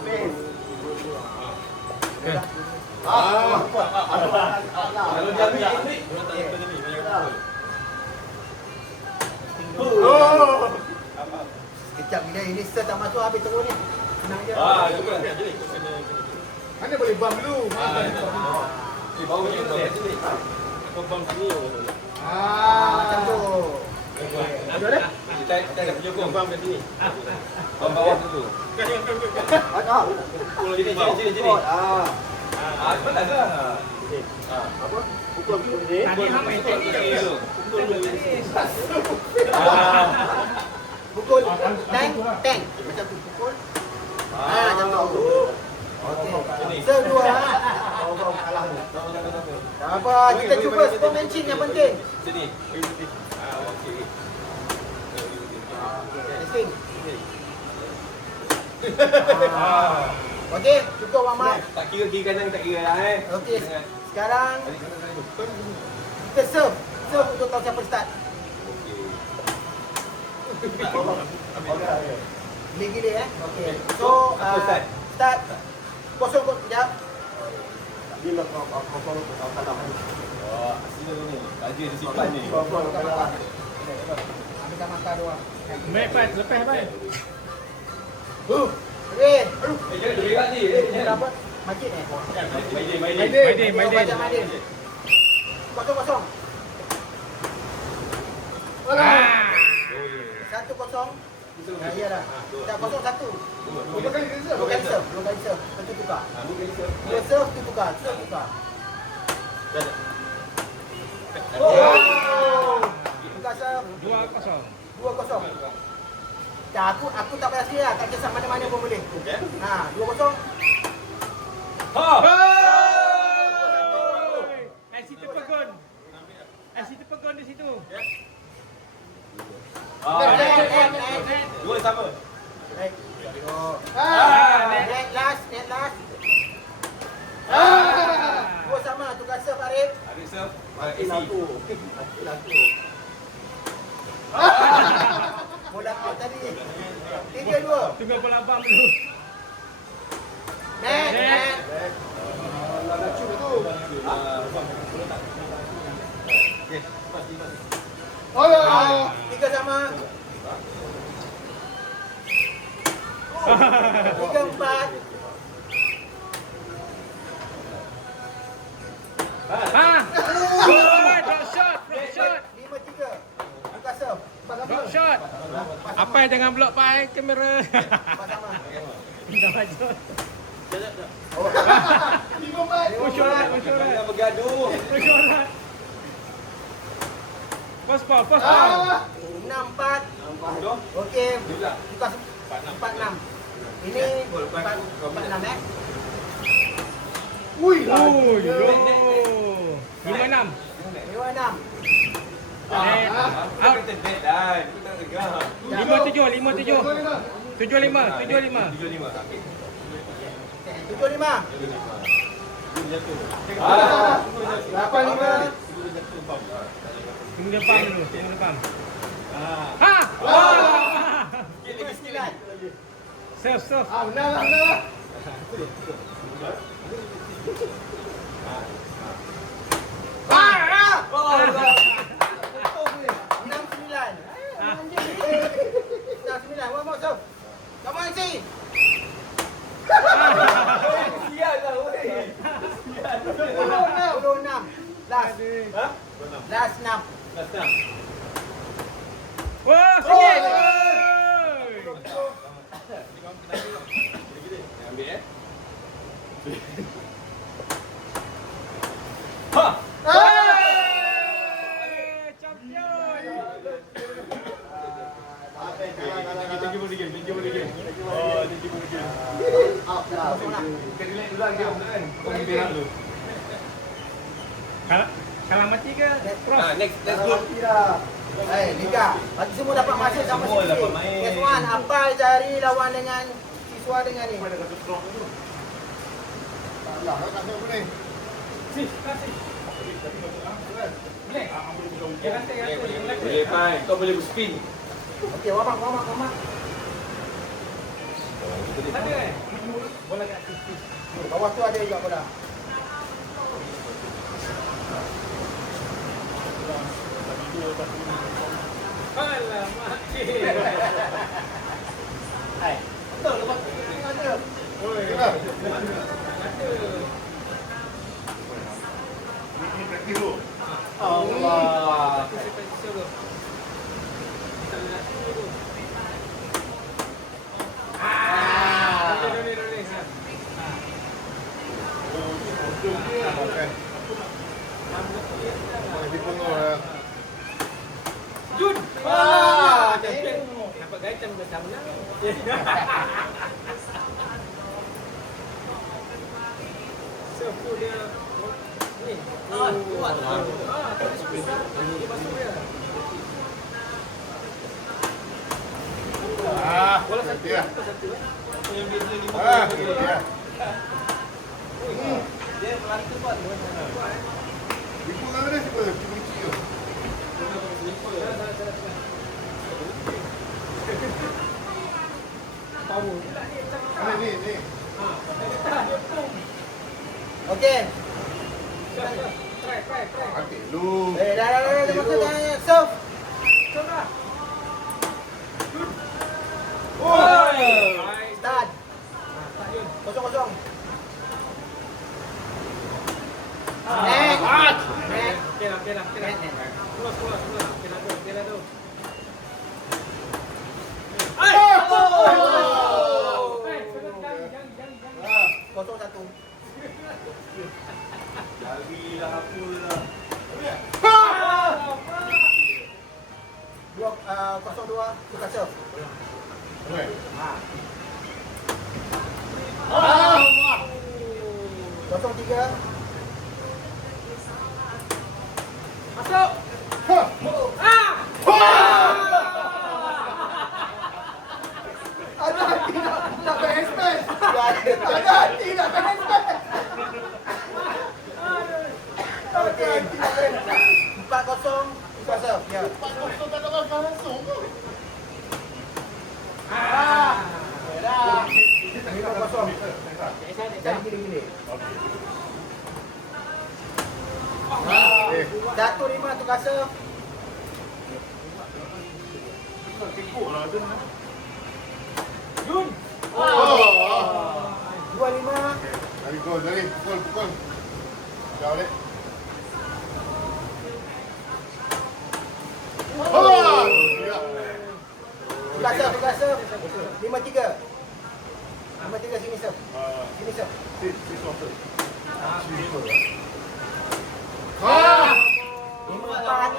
Habis. Kalau dia ambil. Sekejap bila ini set tak masuk habis terus ni. Senang je. Cuba nak jadi. Mana boleh bam dulu? Ni bau ni sini. Kau bang sini. Macam tu. Ada dah? Kita dah punya bang kat sini. Bang bawah dulu. Ada. Sini. Cepat dah. Apa? Pukul ni. Tadi hang main tenis. Pukul tank. Macam tu pukul. Macam tu. Okey. Serve dua. Kalah ni. Tak apa, kita cuba sportsmanship yang penting. Sini. Okey. Testing. Okey, cukup warm up. Tak kira kiri kanan tak kira lah Okey, sekarang kita serve. Serve untuk tahu siapa start. Gila-gila Okey. So, start. Kosong kot, sekejap. Bila kau kalah. Asli ni. Aja disimpan ni. Ambil makan dua. Baik, Pat. Lepas, Pat. Okey. Jangan berat ni. Berapa? Masjid ni? Maidin. Kosong. Ah. 1-0. Ya dah. Tak 0-1. Berapa kali dia serve? Belum kali serve. Satu tukar. Dua serve, tu tukar. Tukar serve. 2-0. 2-0. Tak, aku tak payah sedia. Tak kisah mana-mana pun boleh. 2-0. Asyik terpegun di situ. Dua sama. Baik. Net last. Dua sama. Tukar serve Arif. Adik serve. Laku. Bola out tadi. 3-2. Tunggu bola bam dulu. Net. Lacu tu. Oh ya. 3 sama. 3-4. Drop shot. 5-3. Tukar serve. Drop shot. Apa jangan blok pai kamera. 4 sama. Dah maju. Mesyuarat. Jangan bergaduh. Pos. 6-4. Okey. Tukar 4-6. Ini 4-6 Ui. 5-6. 5-6. Out. Kita dah. Kita tegak. 5-7. 7-5. 7-5. 8-5. Tunggu depan dulu. Sikit lagi. Serve. Benar. Last 6. Wah, sikit. Ambil Champion. Thank you for the game. Out dah. Kita relax dulu lah game kan. Kau pergi berak dulu. Kalau mati ke? Cross. Next go. Liga. Bagi semua dapat masuk sama Semua sikit. dapat main. Guess one, apa cari lawan dengan siswa dengan ni? Lah, tak tahu ni. Boleh Pai. Kau boleh berspin. Okey, warm up. Ada Bawah tu ada juga bola. Alamak. Hai. Betul lepas tu ada. Kenapa? Ini praktis dulu. Allah. Di punggung lah. Jun. Ah, Champion. Nampak gaya macam menang. Serve dia ni. kuat. Tadi susah. Dia masuk dia. Bola satu. Ya. Satu. Yang biasa ni. Ya. Dia melari tu kuat. Di punggung ada siapa? Kunci tu. Power pula ni macam Ni. Okey. Try. Okey, lu. Dah. Serve. Coba. Oh. Start. Jun. 0-0. Okey lah. Keluar. Okey lah tu. Ah. 0-1. Larilah apa lah. 0-2 tukar serve. Okey. Ha. Ah. 0-3. Masuk. Ada hati nak beres-beres. Ada hati nak beres-beres. Okey. 4-0 tukar serve. Ya. Pak Kosong tak ada orang langsung tu. Dah. 5-0. Jadi gini-gini. Eh. 1-5 tukar serve. Kekok lah tu. Jun. Oh. 2-5. Dari gol, pukul. Jauh balik. Oh. Ya. Tukar serve. 5-3. 5-3 sini serve. Sini serve. Ah. 5-4.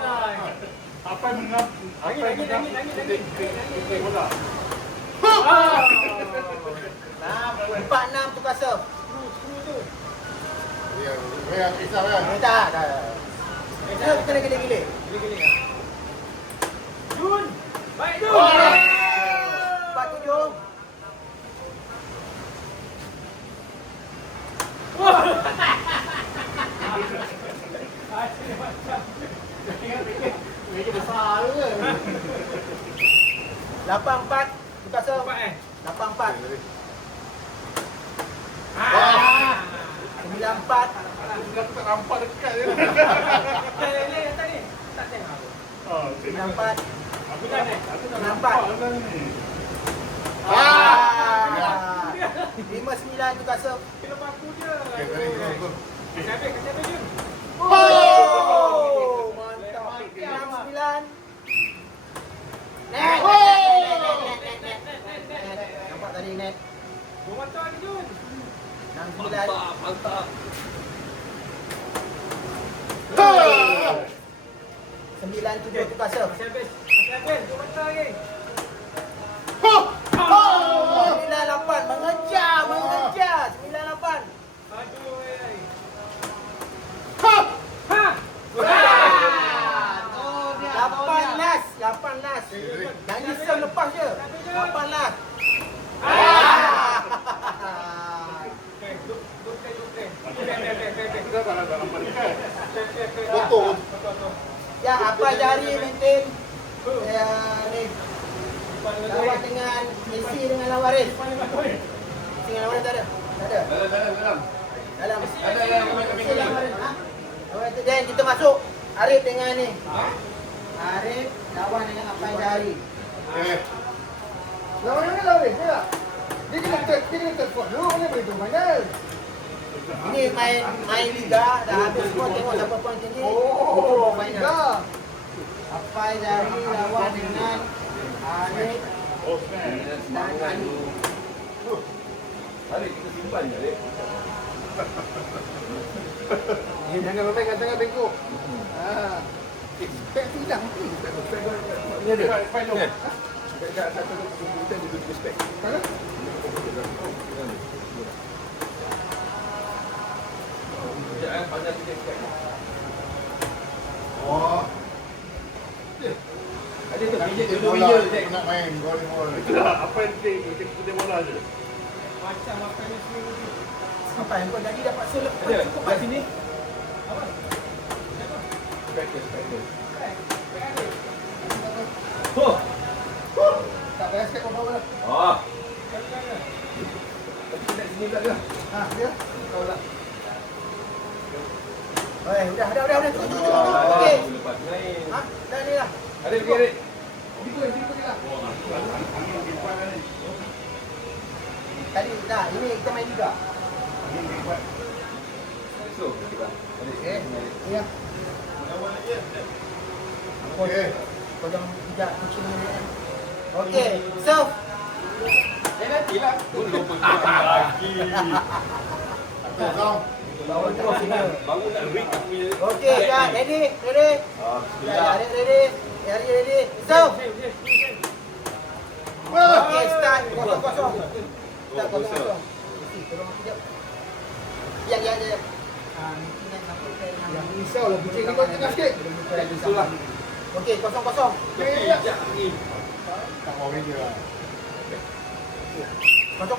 Apa yang menang? Angin. Bola. 4-6 tukar serve. Ya, kisah kan? Dah. Serve kena gila-gila. Gila-gila. Jun. Baik Jun. 4-7. Meja besar ke? 8-4 tukar serve. 8-4. 9-4. Sudah tak nampak dekat je. Tadi. Tak tengok. 9-4. Aku tak nampak. 5-9 tukar serve. Kena paku je. Okey, tadi kita Kasih habis Jun. Oh, mantap. 6-9. Net. Nampak tadi net. Gua macam ni Jun. 6-9. Mantap. 9-7 tukar serve. Kasih habis. Gua macam lagi. 9-8 mengejar. 9-8. Aduh. Lapan las. Jangan serve lepas je. 8 las. kita tak nampak dekat. Foto. Ya, apa jari maintain ni lawan dengan Messi dengan Alvarez. Messi dengan Alvarez tak ada. Tak ada. Dalam. Dalam. Dalam. Ha? Oh, itu Dan kita masuk. Arif dengan ni. Arif lawan dengan Apai Jari. Lawan mana lawan ni? Dia kena telefon dulu, mana boleh tu mana? Ini main liga dah habis semua, tengok siapa poin tinggi. Oh, final. liga. Apai Jari lawan dengan Arif dan Ali. Tarik kita simpan je, Dek. Jangan main kat tengah bengkok. Spek tu hilang. Ini ada. Ni. Dekat satu kita duduk spek. Mana? Jangan pandang kita spek. Oh. Ada tu biji dulu Bola, biji, Dek. nak main volleyball. Itulah apa yang penting kita bola je. Apai kau jadi dapat selep Ada. cukup Kat kan? sini. Spek. Oh. Tak payah spek apa-apa lah. Ah. Tapi kita sini pula ke? Dia. Kau lah. Udah. Tunggu. Okey. Lepas main. Ha? Dah ni lah. Ada lagi, Dek. Ikut je lah. Tadi dah, ini kita main liga. So, kita. Okey. Ya. Okey. Kau jangan tidak kucing ni. Okey, serve. Nantilah. Belum pun lagi. Tu kau. Lawan terus sini. Baru nak break aku punya. Okey, dah ready. Bismillah. Ready. Serve. Okey, start 0-0. Start 0-0. Tolong kejap. Ya. Mungkin nak sampai ke Yang risau lah. Kucing ni kau tengah sikit. Itulah. Okey, 0-0. Sekejap ni. Tak mau meja lah. 0-0.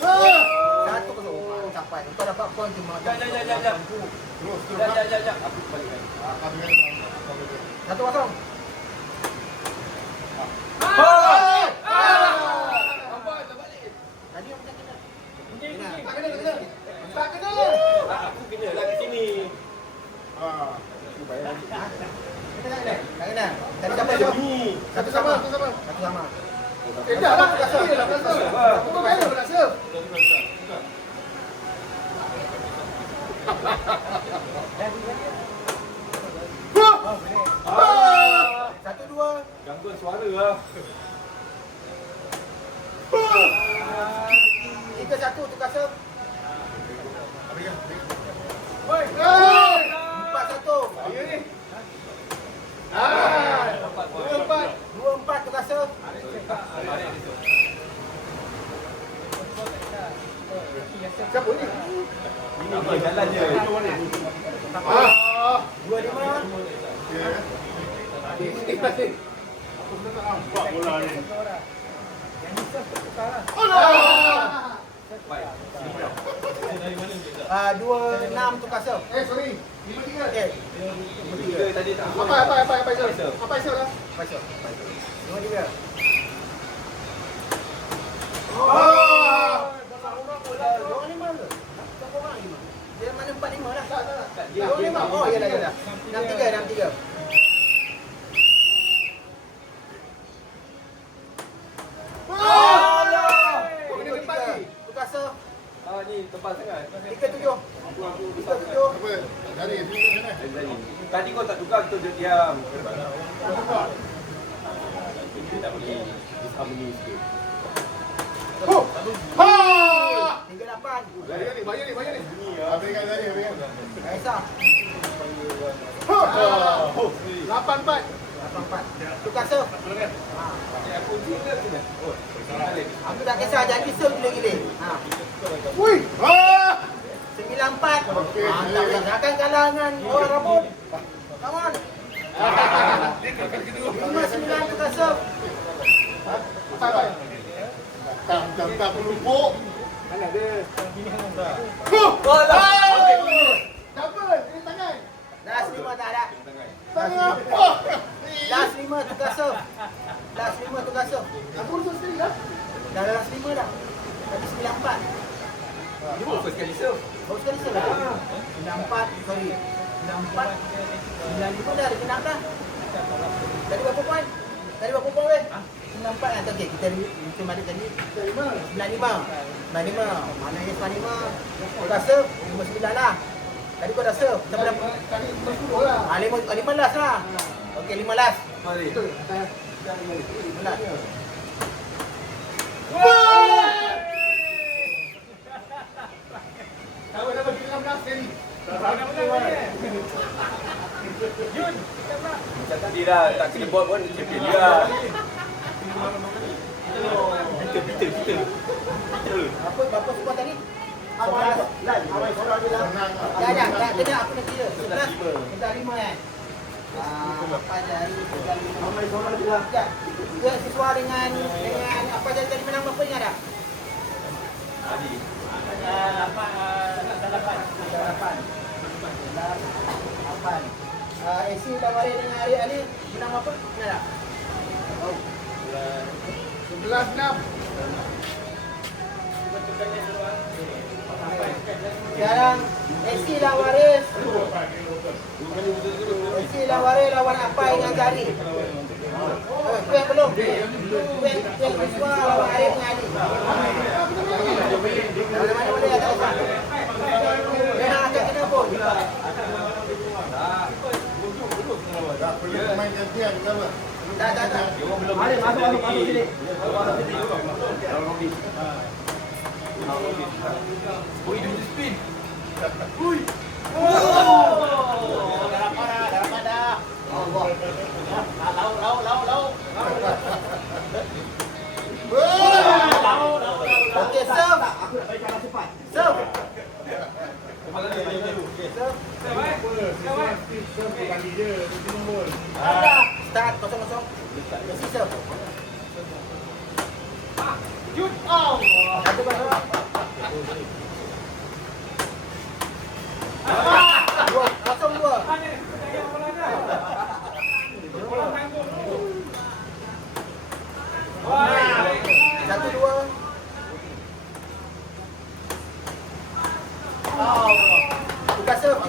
1-0. Capai. Kau dapat poin cuma. Jap. Terus. Jap. Aku balikkan. Aku dengan 1-0. Nampak tak balik? Tadi yang macam kena. Tak kena. Aku kena lah kat sini. Tak kena. Tadi siapa tu? Satu sama. Satu sama. Dah lah. Dah serve. Aku kau kena nak serve. Ah! 1-2. Gangguan suara lah. 3-1 tukar serve. 4-1. Nampak kau. 2-4 tukar serve. Siapa ni? Ini apa jalan je. 2-5. Aku sudah tak nampak bola ni. Yang ni serve tukar lah. Baik. 2-6 tukar serve. Sorry. 5-3. Okey. Tiga tadi tak Apa serve? Apa serve lah? Masuk. 2-3. Orang 5 ke? Tak orang 5. Dia mana 4-5 lah. Dia. Orang 5. Oh, yalah. 6-3. Tukar serve. Ni tebal sangat. 3-7. Apa? Dari sana. Tadi kau tak tukar, kita diam. Kita tak pergi disharmony sikit. 3-8. Bayar ni. Berikan saya. Aisyah. 8-4. 8-4. Tukar serve. Aku dia kena. Oh, balik. Aku tak kisah jadi serve gila-gila. Wui. 9-4. Okey. Takkan kalah dengan orang rambut. Come on. 5-9 tukar serve. Tak pelupuk. Mana dia? Gol lah. Double. Ini tangan. Last 5 tak ada. Tangan. Last 5 tukar serve. Last 5 tukar serve. Aku urus sendiri lah. Dah last 5 dah. Tadi 94. Ini pun first kali serve. Baru sekali serve. 94, sorry. 94. 95 dah ada genap dah. Tadi berapa poin? Tadi berapa poin weh? 94 atau okey kita macam mana tadi? 95. 95. Mana yang 95? Kau dah serve 59 lah. Tadi kau dah serve. Siapa dah? Tadi 10 lah. 15 lah. Okey 15. Mari. Betul. 15. Tahu dapat 13 kali. Macam tadi lah, tak kena buat pun champion dia. Kita. Berapa skor tadi? Ya, kena aku nak kira. 11. Kita 5 kan? Apa dari 5. Ya. Dia sesuai dengan apa jadi menang berapa ingat tak? Tadi. 8. AC Lawari dengan Ari Ali menang apa? Ingat tak? Oh. 11-6. Sekarang AC Lawaris. AC Lawaris lawan apa dengan Zari? Tu yang belum. Tu yang Iswa lawan Arif dengan Ali. Mana-mana boleh tak usah. Dia nak acak kena pun. Perlu main gantian ke apa? Tak. Ada masuk sini. Ui, dia spin. Ui. Dapat dah. Allah. Lau. Okey, serve. Serve. Bagi dia, dia nombor. Start 0-0. Messi serve. Shoot. Oh. 1-0. 2-0. Satu dua. Tukar serve 3-1.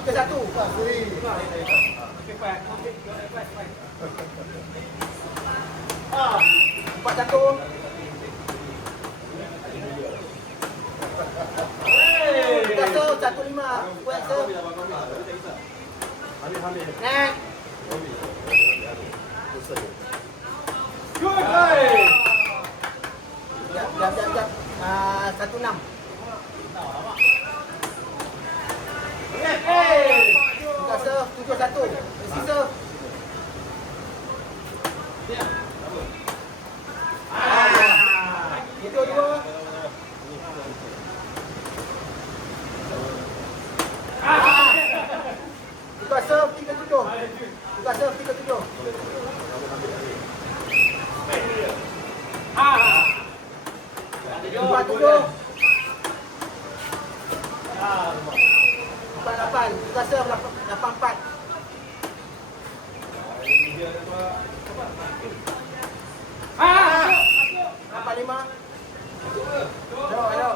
4-1. Tukar serve 1-5. Kuat serve. Next. Good. Jap. 1-6. Tukar serve 7-1. Messi serve. Itu dua. Tukar serve 3-7. Tukar serve 3-7. 4-7. 4-8. Tukar serve 8-4. 8-5. Hello.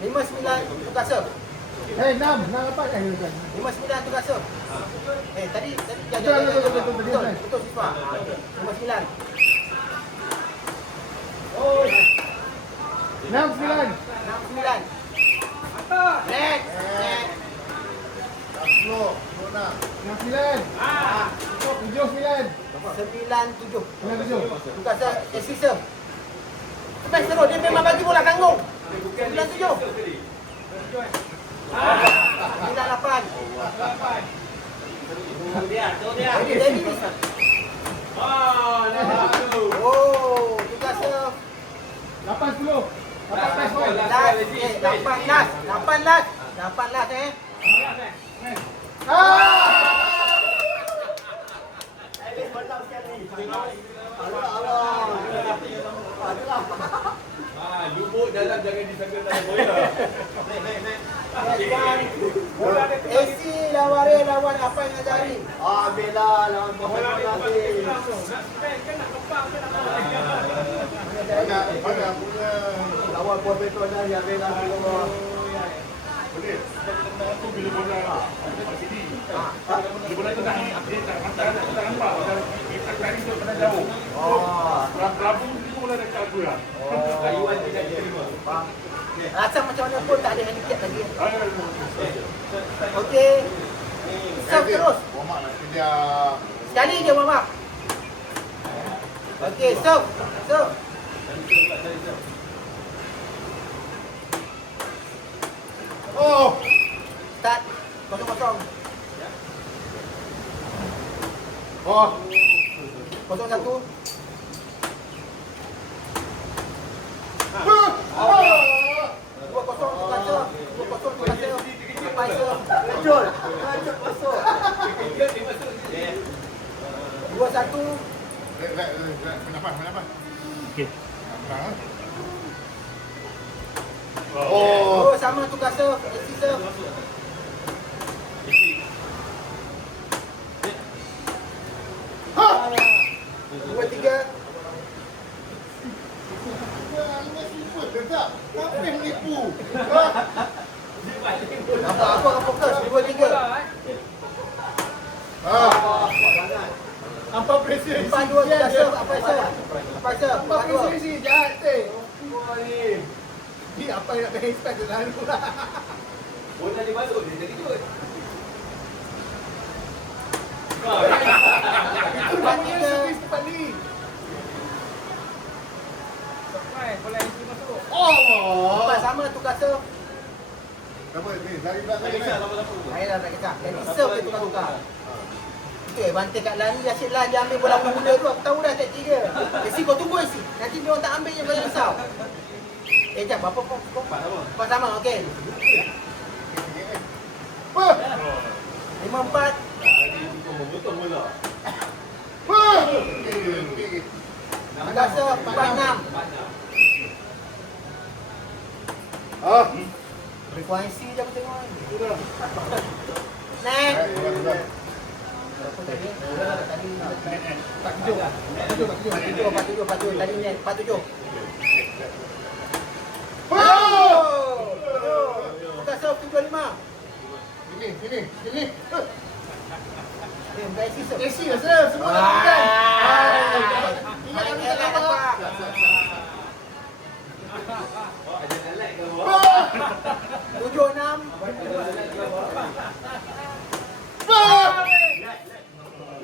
5-9 tukar serve. 6 apa kan? 5-9 tukar serve. Tadi betul siswa. 5-9. 6-9. 6-9. Next. 6-9. 7-9. 9-7. 9-7. Tukar serve. Messi serve. Sampai terus dia memang bagi bola tanggung. 9-7. 9-8. Ini Dennis. Oh, tukar serve. 8-10. 8 poin. Last. 8 last. 8 last Lubuk dalam jangan disangka tak ada bola. AC Lawari lawan apa yang Azari? Bella lawan Bola. Nak spend ke nak kepang ke nak buat betul dah ya bela dulu. Boleh. Aku bila bola kat sini. Bila bola tu dah hantar dah nampak. Kita cari tu pernah jauh. Oh. Rabu ni bola dekat aku lah. Kayuan tidak diterima. Faham. Rasa macam mana pun tak ada handicap lagi. Okey. Serve terus. Warm up lah kerja. Sekali je warm up. Okey, serve. Serve. Oh. Start. Kosong-kosong. Oh. 0-1. Dua kosong tu kata. 2-0 tu kata. Lepas tu. Lanjut. Lanjut masuk. 2-1. Kenapa? Okey. Oh. Oh, sama tu kata. AC serve. 2-3. Apa yang menipu? Apa akan fokus? 2-3. Apa presiden? 4-2 tu kata. Apa serve? Apa serve? Apa 4-2. presiden si jahat eh. Ni apa yang nak expect lalu lah. Bola dia masuk dia jadi good. Itu dia servis tempat ni. Oh. Lepas sama tu kata. Apa ni? Lari belakang ni. Ayolah nak kecak. Jadi serve dia tukar-tukar. Itu bantai kat Lani asyik lah dia ambil bola muda tu. Aku tahu dah taktik dia. Esi kau tunggu Esi. Nanti dia orang tak ambil je kau jangan risau. Jap apa kau? Empat sama okey. 5-4. Betul bola. Aku rasa 4-6. Frekuensi je aku tengok ni. Next. Berapa tadi? Tadi 47. Tadi ni 47. Bukan serve 75. Sini. Bukan AC serve. AC lah serve semua nak makan. Ingat kami tak dapat. 7-6.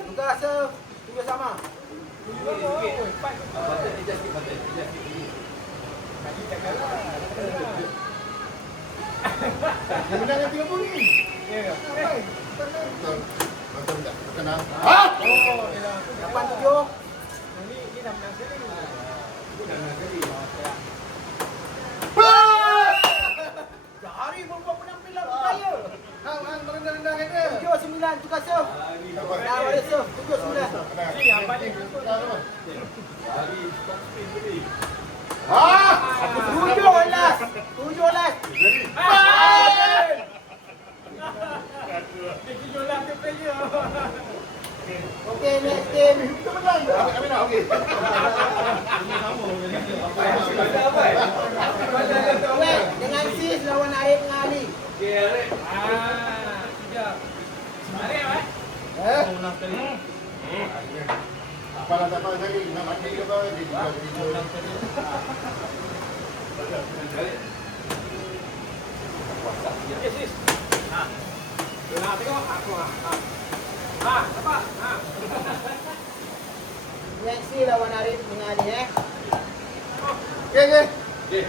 Bukan serve 7 sama. Dia menang dengan 30 ni. Betul tak? Kenal. 8-7. Hari membuat penampilan bergaya. Hang merendah-rendahkan dia. 7-9 tukar serve. Dah ada serve 7-9. Tujuh last. Okey, next game. Kita menang. Kami nak okey. Okey, dengan Sis lawan Arif dengan Ali. Apalah tak apa tadi nak mandi ke apa dia juga tidur. Next Sis lawan Arif dengan Ali Okey.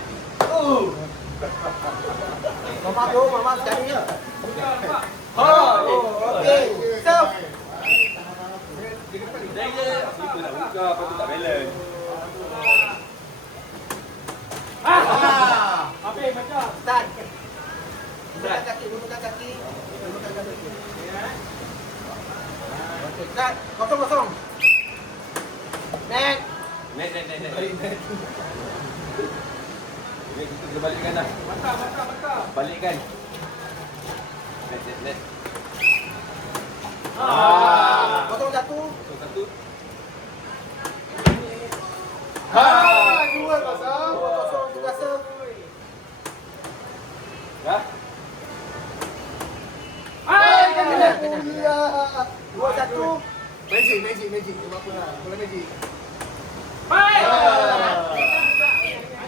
Mama sekali ya. Okey, serve. Start. Gunakan kaki. Okey, start. Kosong. Next. Net. Ini kita balikkan dah. Mata. Balikkan. Net. Kosong satu. Satu. Dua kosong. 2-0 tukar serve. Dah. Kena. Pula. 2-1. Magic. Dia buat apa lah? Bola magic.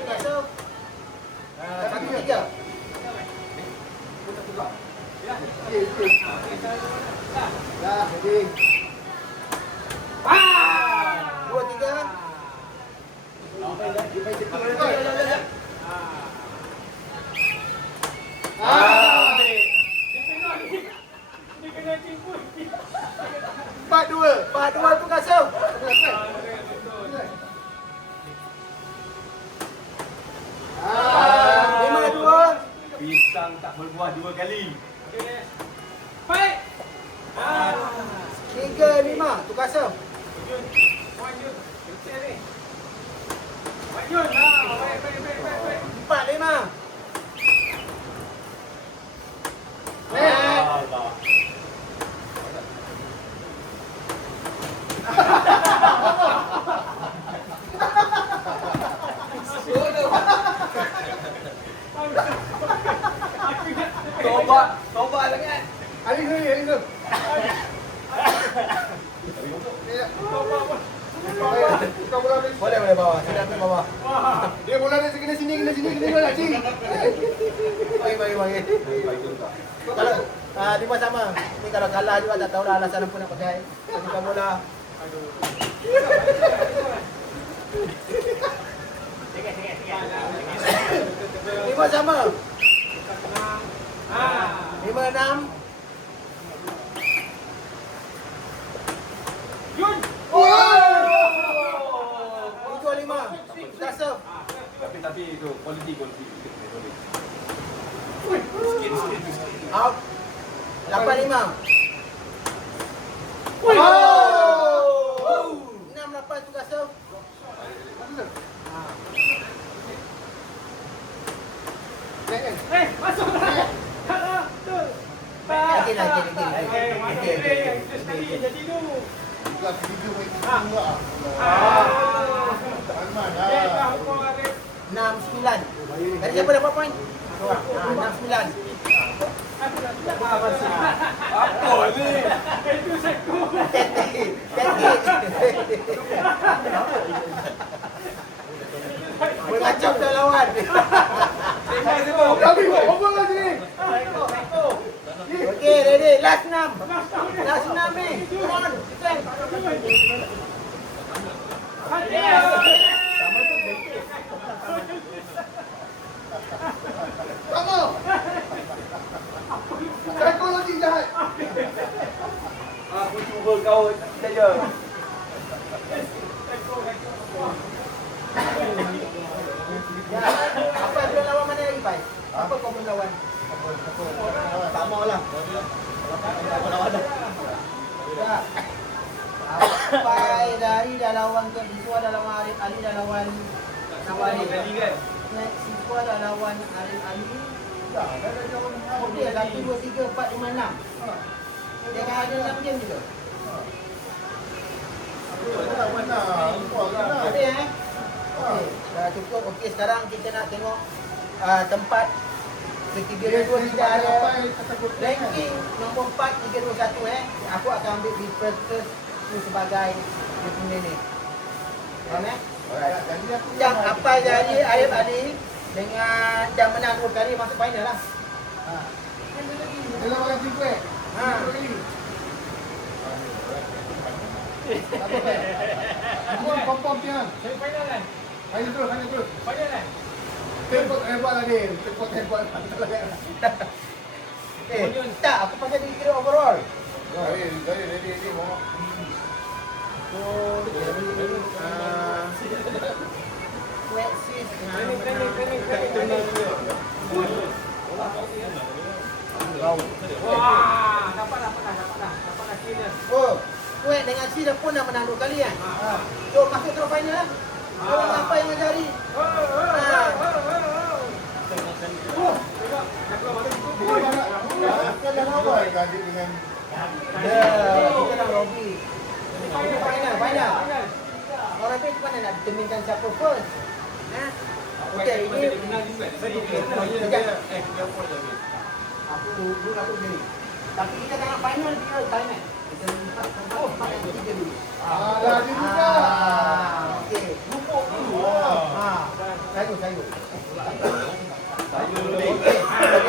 Masuk. 1-3. Okey. Dah, jadi. 2-3. Empat dua. 4-2 tu Kasum. Ah. 5-2. Pisang tak berbuah 2 kali. 3-5 tu Kasum. 4-5. Allah. Tobat sangat. Ali tu. Kau bola ni. Boleh bawah. Sudah ambil bawah. Dia bola ni kena sini nak cing. Bagi. Kalau 5 sama. Ni kalau kalah juga tak tahu lah alasan apa nak pakai. Bukan bola. Lima sama. 5-6. Tujuh 5. Kita serve. Tapi itu quality. Out. 8-5. 6-8 tu kasut. Lagi. Kelas 3 main pula. Alman lah. 6-9. Tadi siapa dapat poin? 6-9. Apa ni? Tetik. Mengacau dah lawan. Tapi apa lah sini? Okey, ready. Last 6 ni. Come on. Defend. Kamu. Psikologi jahat. Aku cuba kau saja. Ya, apa dia lawan mana lagi, Pai? Apa kau pun lawan? Tak mau lah. Kalau lawan dah. Ya. Pai dari dah lawan ke Siswa dah lawan Arif Ali dah lawan Nawari Kali kan? Siswa dah lawan Arif Ali. Okey, 1, 2, 3, 4, 5, 6. Dia kan ada 6 game juga. Ada Okey, dah cukup. Okey, sekarang kita nak tengok tempat ketiga dan dua kita ada ranking nombor 4, 3, 2, 1 Aku akan ambil di first tu sebagai dia punya ni. Faham Yang apa jadi Arif Ali dengan dah menang 2 kali masuk final lah. Dia lawan Cikgu. Apa kan? Semua pom-pom dia. Final kan? Final terus. Final kan? Tempat hebat lah dia. Tempat hebat. Tak, aku pasal dia kira overall. Ready, mau. So, Wexis Wah, dapat dah clear. Oh, Kuek dengan C dah pun dah menang 2 kali kan? So, masuk terus final lah. Orang apa yang menjadi? Kan dah lawan kan dia dengan Ya, kita dah lobby. Final. Orang tu mana nak determinkan siapa first? Okey, ini aku begini. Tapi kita tengok final dia Thailand. Kita empat tiga dulu. Alah, dia juga. Okey, lupuk dulu. Sayur.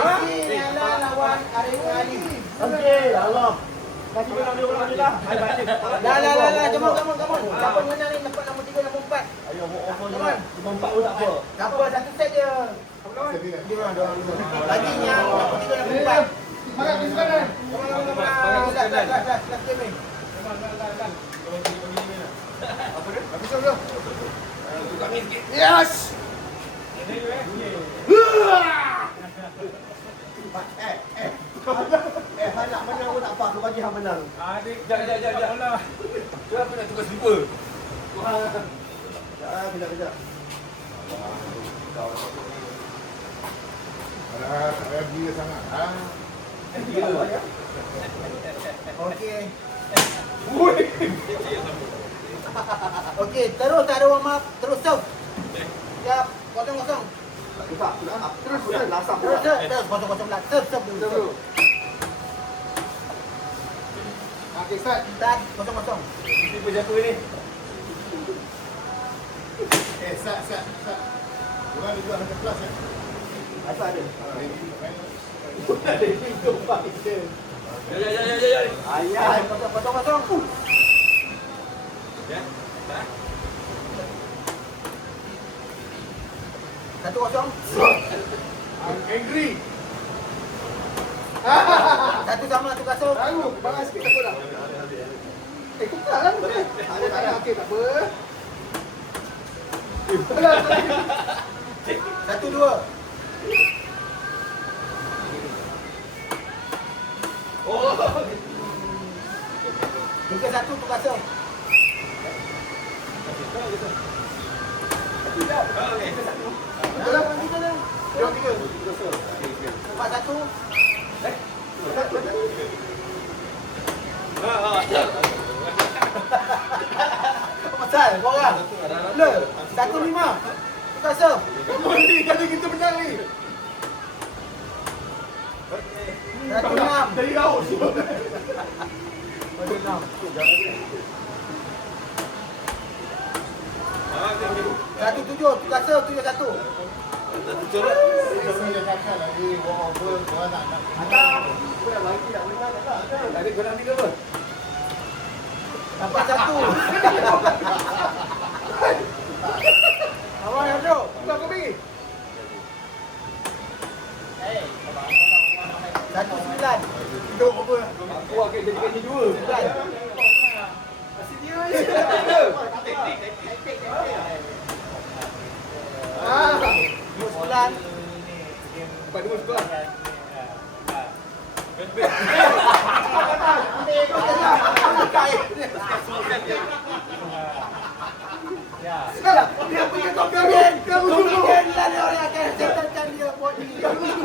Okey, adalah lawan Arif Ali. Okey, Allah. Kasih menang dia orang ni lah. Dah, come on. Siapa menang ni dapat nombor 3, nombor 4. Ayo, offer Come on. Nombor 4 pun tak apa. Tak apa, satu set je. Dia orang. Lagi yang nombor 3, nombor 4. Semangat, semangat. Last game ni. Habis dulu. Yes! Hanak menang pun tak apa, aku bagi hang menang. Sekejap. Kenapa nak tukar slipper? Kejap. Alah, tak payah gila sangat. Okey. Okey, terus tak ada warm up, terus serve. Siap, 0-0. Terus lasam Terus 0-0 pula. Serve dulu. Okey, start. Start 0-0. Slipper jatuh ni. Sat. Diorang juga ada kelas kan? Apa ada? Ya. Ayah, 0-0. Ya. Tak. 1-0. I'm angry. Satu sama, 1-0. Tahu, balas sikit tak apa dah. Tukar lah. Ada. Okey, tak apa. 1-2. Oh. 3-1, 2-0. Dalam kita dah. 2-3. 4-1. Pasal korang. Le, 1-5. Tukar serve. Ni kali kita menang ni. 1-6. Dari laut. 1-7, tukar serve, 7-1. Kami dah cakap lagi, walk over, korang nak Hantar. Tadi korang tiga apa? Dapat 1. Awak yang duduk. Tukar kau pergi. 1-9. Duduk apa? Aku akan jadikan ni dua. 9. Dapat dua skor. Dia punya kau kawin. Kau dulu. Dia ni orang akan settlekan dia body. Kau dulu.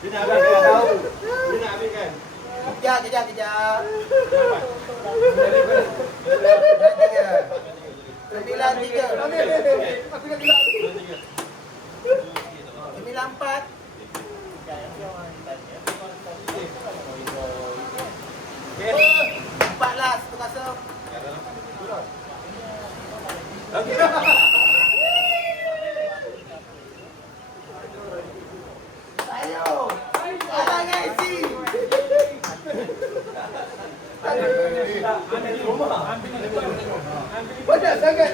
Dia nak habiskan tahu. Dia nak habiskan. Kejap. 9-3. Aku dah gelap. 9-4. 14, tukar serve. Ayo. Abang isi. Banyak sangat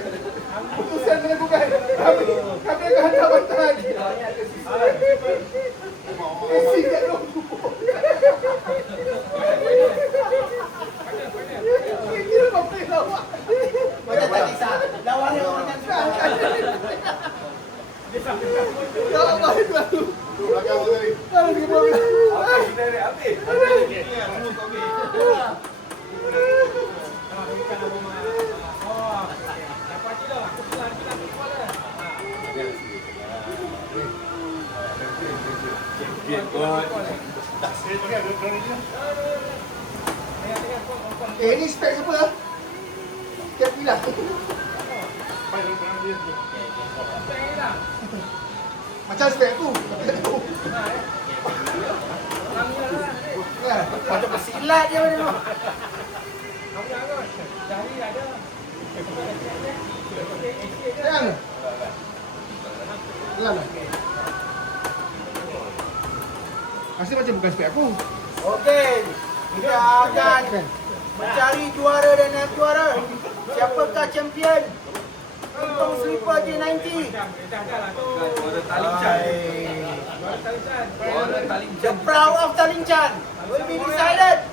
putusan melakukan. Kami akan hantar bantuan lagi. Isi kat rumah. Kira kau boleh lawak. Macam tak kisah. Lawan dia orang yang suka. Ya Allah, itu aku. belakang tu tadi. Kalau dia boleh. Habis. Ni spek siapa? Siap hilang. Baik, tangan dia. Macam spek aku. Ya. Macam bersilat je mana tu. Jangan. Jangan. Masih macam bukan spek aku. Okey. Kita akan mencari juara dan naib juara. Siapakah champion? Untung Slipper J90. The Proud of Talinchan will be decided.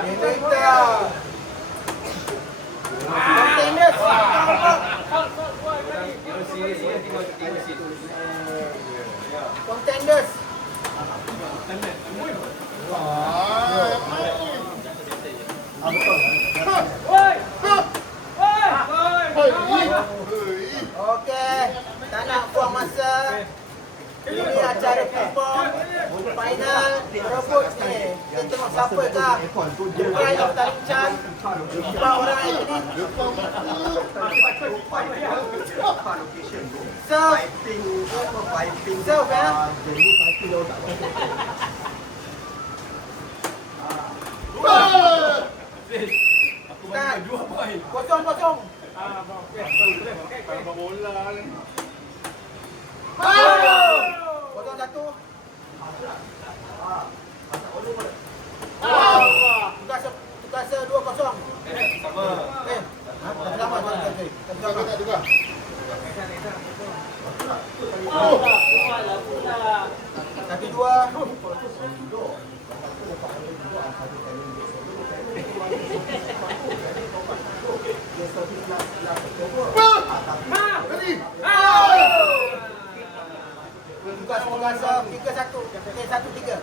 Kita contenders. Contenders. Okey, tak nak buang masa. Ini acara ping-pong final rebut ni. Kita tengok siapa kah The Pride of Talinchan. 4 orang ini. Serve. Serve ya. Start. Kosong. Kalau bola ni. Kosong satu. Tukar 2-0. Sama. Tak juga. Satu dua. Tukar 3-1. Okey, 1-3.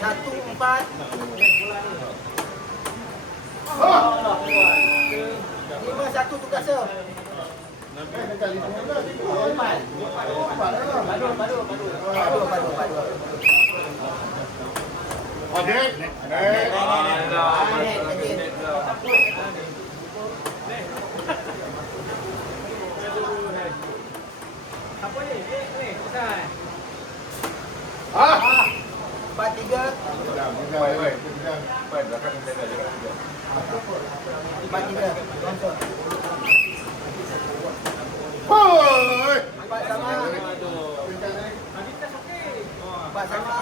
Satu empat. 5-1 tukar serve. Padu. Okey. Ah. 4-3. 4-3. Hoi. 4 sama. 4 sama.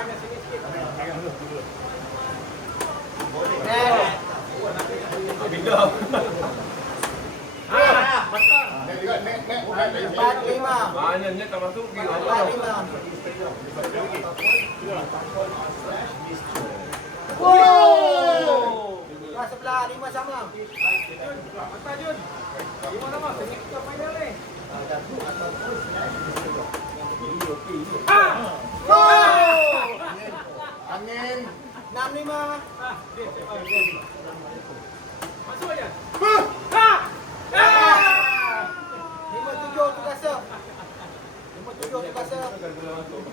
Empat lima. Maknanya tak masuk pergi. 4-5. Wow. Kelas sebelah 5 sama. Angin. 6-5. Masuk aja. 5-7 tukar serve. 5-7 tukar serve.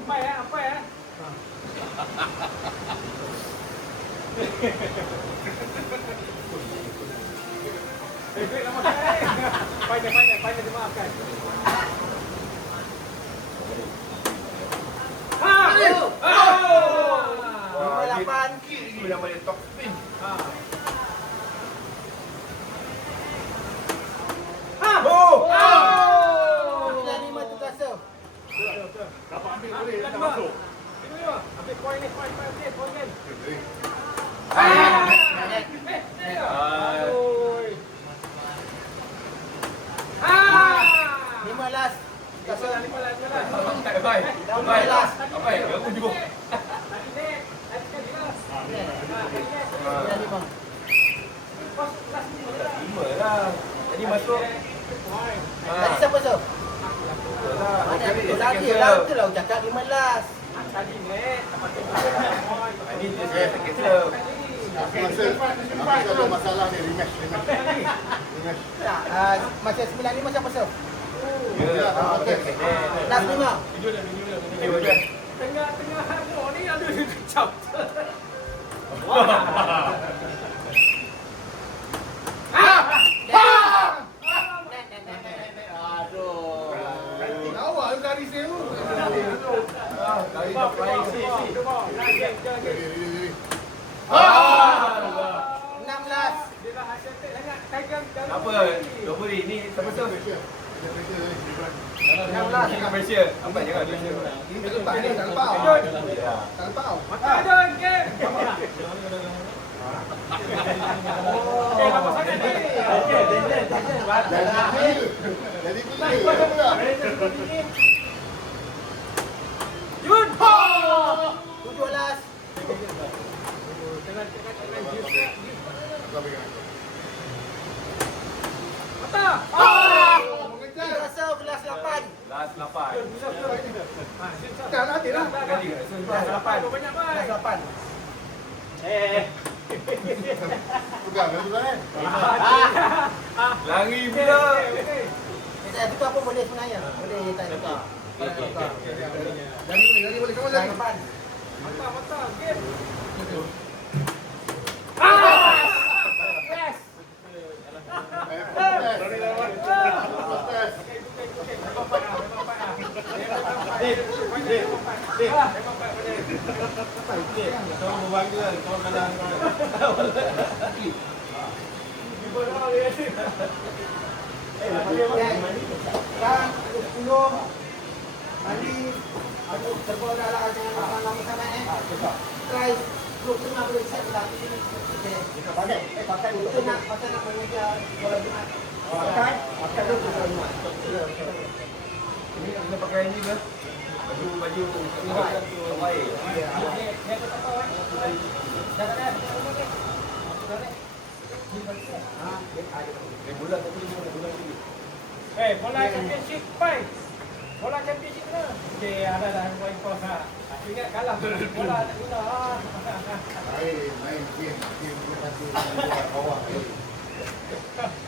Apa ya? Pandai dimaafkan. Lapan. Itu yang paling top spin. Sembilan lima tukar serve. Dapat ambil boleh, tak masuk. Ambil poin ni, poin kan. Lima last. Tukar serve. Tak baik. Baik. Baik. Aku juga. Sembilan lima. Lima lah. Jadi masuk. Tadi siapa serve? Mana betul lagi lah. Betul lah aku cakap 15. Tadi ni, Ini dia second serve. Masa ada masalah ni, rematch. Tak, macam 95 siapa serve? Okey. Last 5. Tengah-tengah hardcore ni ada kacau. Awak tu dari saya. Jadi. 16. Dia dah hasil sangat. Kagang. Apa? 20 ni siapa tu? Ada pressure ni. 16. Jangan Malaysia. Apa jangan Malaysia? Ini tak ni tak lepas. Tak lepas. Mata John, game. Apa sangat ni? Jadi bila? Jun. 17. Mata. Tiga serve last 8. Last 8. Dah hati dah. Kali ke? Last 8. Banyak baik. Last 8. Bukan, betul kan? Lari pula. Saya tukar pun boleh sebenarnya. Boleh tak tukar. Jadi boleh kamu Last lagi. 8. Mata, game. Yes. Protes. Kau berbangga, kau kalah kau. Sekarang 10. Mandi. Aku terbawa dah lah dengan orang lama sangat Try group tengah boleh set dah. Okey. Pakai untuk nak mengejar bola Jumaat. Pakai dulu bola Jumaat. Ini kita pakai ni ke? Baju baik. Bulan tapi bulan lagi. Bola championship pai. Bola championship mana? Okey, ada dah main kos ah. Ingat kalah bola tak guna. Main game. Game dia kasih bawah.